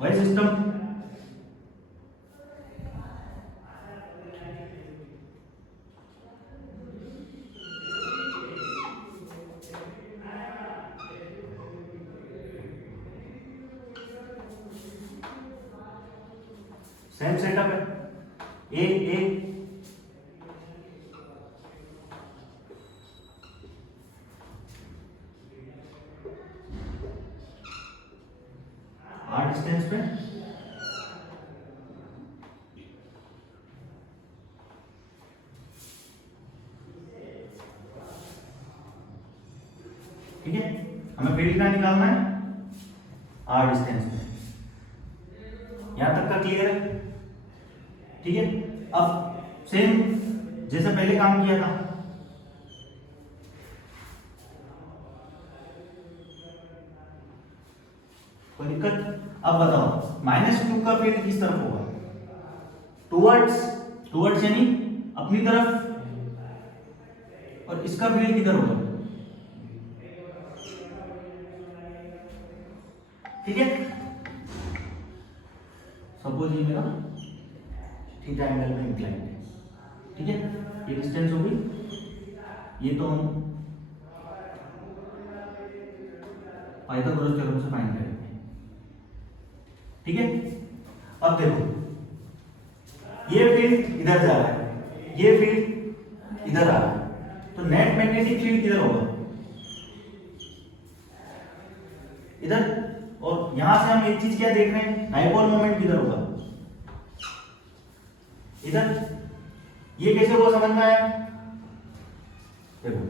वही system. Same setup है। A R distance पे ठीक है, हमें फील्ड क्या निकालना है, आर डिस्टेंस पे। यहां तक का क्लियर है? ठीक है, अब सेम जैसे पहले काम किया था, कोई दिक्कत? अब बताओ -q का फील्ड किस तरफ होगा? टुवर्ड्स यानी अपनी तरफ, और इसका फील्ड किधर होगा? ठीक है, सपोज ये मेरा थीटा एंगल में इंक्लाइंड है, ठीक है, ये डिस्टेंस होगी, ये तो हम पाइथागोरस थ्योरम से फाइंड करेंगे। ठीक है, अब देखो ये फील्ड इधर जा रहा है, ये फील्ड इधर आ रहा है, तो नेट मैग्नेटिक फील्ड किधर होगा? इधर। और यहां से हम एक चीज क्या देख रहे हैं, डाइपोल मोमेंट किधर होगा? इधर। ये कैसे हुआ समझ में आया? देखो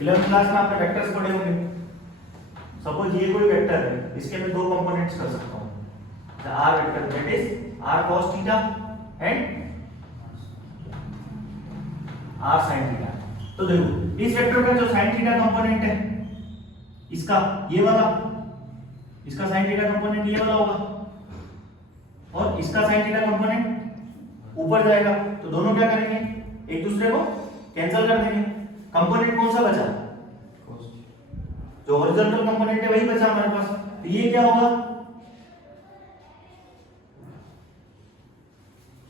11th क्लास में आपने वेक्टर्स पढ़े होंगे। सपोज ये कोई वेक्टर है, इसके मैं दो कंपोनेंट्स कर सकता हूं, R vector that is R cos theta and R sin theta. तो देखो इस वेक्टर का जो sin थीटा कंपोनेंट है, इसका ये वाला, इसका sin थीटा कंपोनेंट ये वाला होगा, और इसका sin थीटा कंपोनेंट ऊपर जाएगा, तो दोनों क्या करेंगे, एक दूसरे को कैंसिल कर देंगे। कंपोनेंट कौन सा बचा? जो हॉरिजॉन्टल कंपोनेंट है वही बचा हमारे पास, तो ये क्या होगा?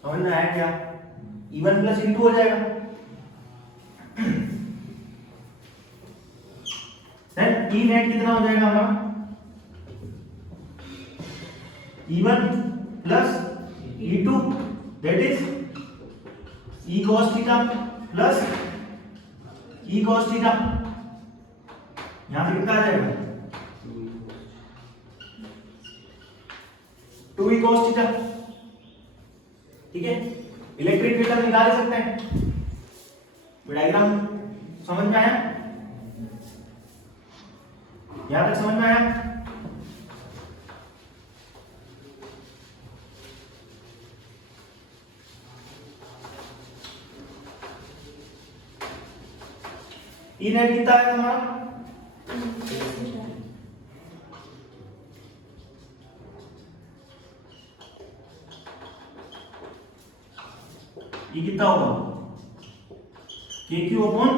समझ में आया क्या? E1 प्लस E2 हो जाएगा। देन E नेट कितना हो जाएगा हमारा? E1 plus E2 that is E cos theta plus E cos theta. यहां से कितना आ जाएगा? 2E cos theta. ठीक है, इलेक्ट्रिक फील्ड हम निकाल सकते हैं। डायग्राम समझ में आया? यहां तक समझ में आया? ई नेट कितना है हमारा? ये कितना होगा? KQ upon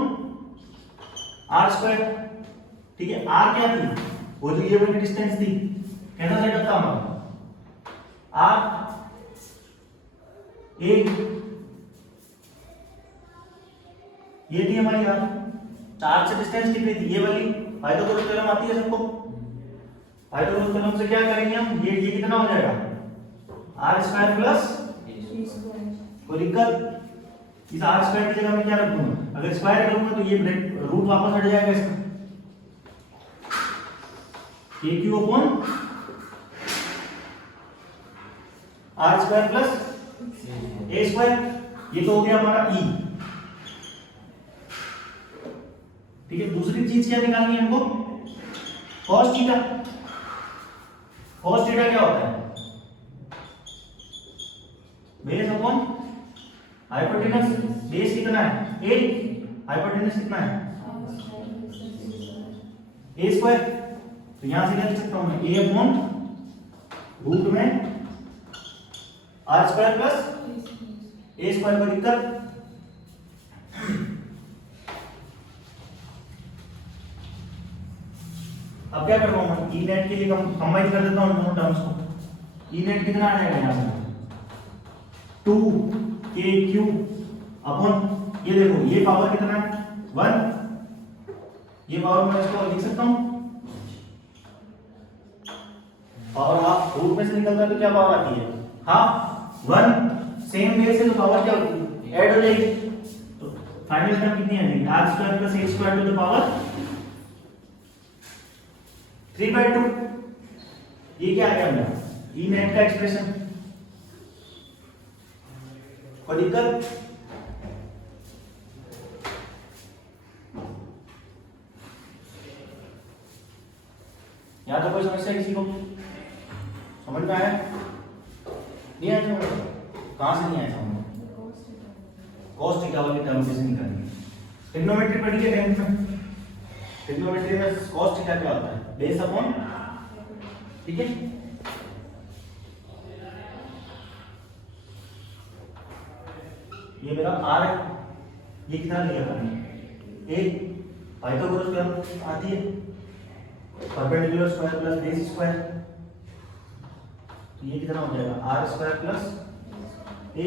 R square. ठीक है, आर क्या थी? वो जो ये वाली डिस्टेंस थी, कैसा सेटअप था हमारा? आर ए, ये थी हमारी आर, चार से डिस्टेंस कितनी थी? ये वाली पाइथागोरस थ्योरम आती है सबको। पाइथागोरस थ्योरम से क्या करेंगे हम, ये कितना हो जाएगा? आर स्क्वायर प्लस, कोई दिक्कत? इस आर स्क्वायर की जगह मैं क्या रख दूंगा? अगर स्क्वायर करूंगा तो ये रूट वापस हट जाएगा इसका, KQ upon R square plus A square. ये तो हो गया हमारा E। ठीक है, दूसरी चीज क्या निकालनी है हमको? cos theta. cos थीटा क्या होता है? Base upon hypotenuse. बेस कितना है? 8। हाइपोटेनस कितना है? A square. तो यहां से क्या लिख सकता हूं मैं? ए अपॉन रूट में R square plus A square. को दिक्कत? अब क्या कर रहा हूं मैं? ई नेट के लिए कंबाइन कर देता हूं दोनों टर्म्स को। ई नेट कितना आ जाएगा यहाँ से 2kq अपॉन ये देखो ये पावर कितना है 1, ये पावर मैं इसको लिख सकता हूँ पावर हाफ रूट में से निकलता है तो क्या पावर आती है हाफ 1 सेम वे से तो पावर क्या होती है ऐड हो जाएगी तो फाइनल टर्म कितनी आएगी r² + a² to the power 3/2 ये क्या आ गया मेरा ई नेट का एक्सप्रेशन कोई दिक्कत यहाँ तो कोई समस्या किसी को समझ में आया नहीं आया समझ कहाँ से नहीं आया समझ कॉस्ट थीटा वाली टर्म कैसे निकालेंगे ट्रिग्नोमेट्री पढ़ी है 10th में ट्रिग्नोमेट्री में कॉस्ट थीटा क्या होता है बेस अपॉन ठीक है ये मेरा r है ये कितना लिया हमने एक पाइथागोरस थ्योरम आती है perpendicular square plus base square तो ये कितना हो जाएगा r² प्लस a²,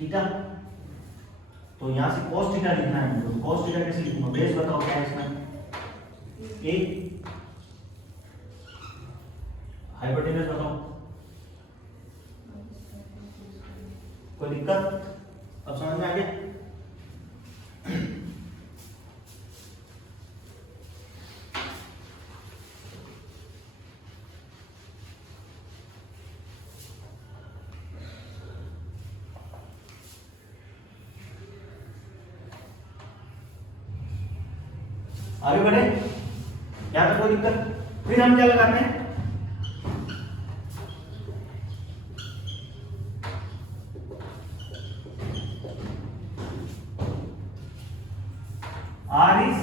थीटा। तो यहां से cos थीटा लिखना है तो cos थीटा कैसे लिखूंगा बेस बताओ क्या है इसमें a हाइपोटेनस बताओ कोई दिक्कत अब समझ में आ गया आगे बढ़े यहाँ तक कोई दिक्कत फिर हम क्या लगाते हैं R is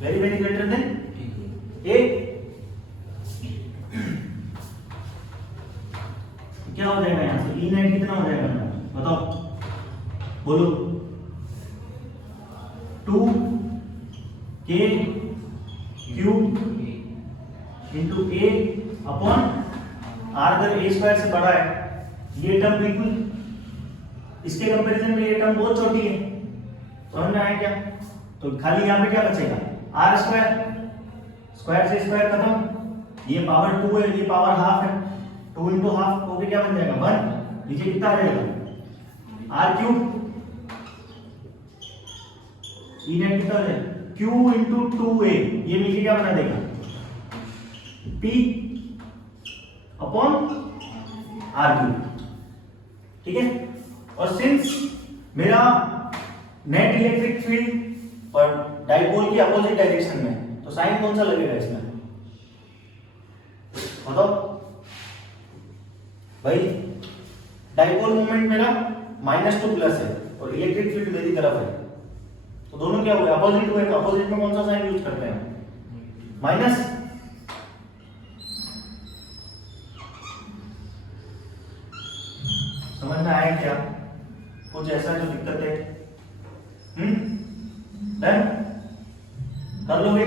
very greater than A क्या हो जाएगा यहाँ से ई नेट कितना हो जाएगा बताओ बोलो 2kq into a upon r अगर a² से बड़ा है ये टर्म बिल्कुल इसके कंपैरिजन में ये टर्म बहुत छोटी है समझ में आया क्या तो खाली यहाँ पे क्या बचेगा r² स्क्वायर से स्क्वायर खत्म ये पावर 2 है ये पावर हाफ है 2 इंटू हाफ हो गया क्या बन जाएगा 1 नीचे कितना आ जाएगा r³ ई नेट कितना हो जाएगा q इंटू 2a ये मिलके क्या बना देगा p अपॉन r³ ठीक है और सिंस मेरा नेट इलेक्ट्रिक फील्ड और डाइपोल की अपोजिट डायरेक्शन में तो साइन कौन सा लगेगा इसमें बताओ भाई डाइपोल मोमेंट मेरा -2 प्लस है और इलेक्ट्रिक फील्ड मेरी तरफ है तो दोनों क्या हुए अपोजिट हुए तो अपोजिट में कौन सा साइन यूज करते हैं माइनस समझ में आया क्या कुछ ऐसा जो दिक्कत है डन कर लोगे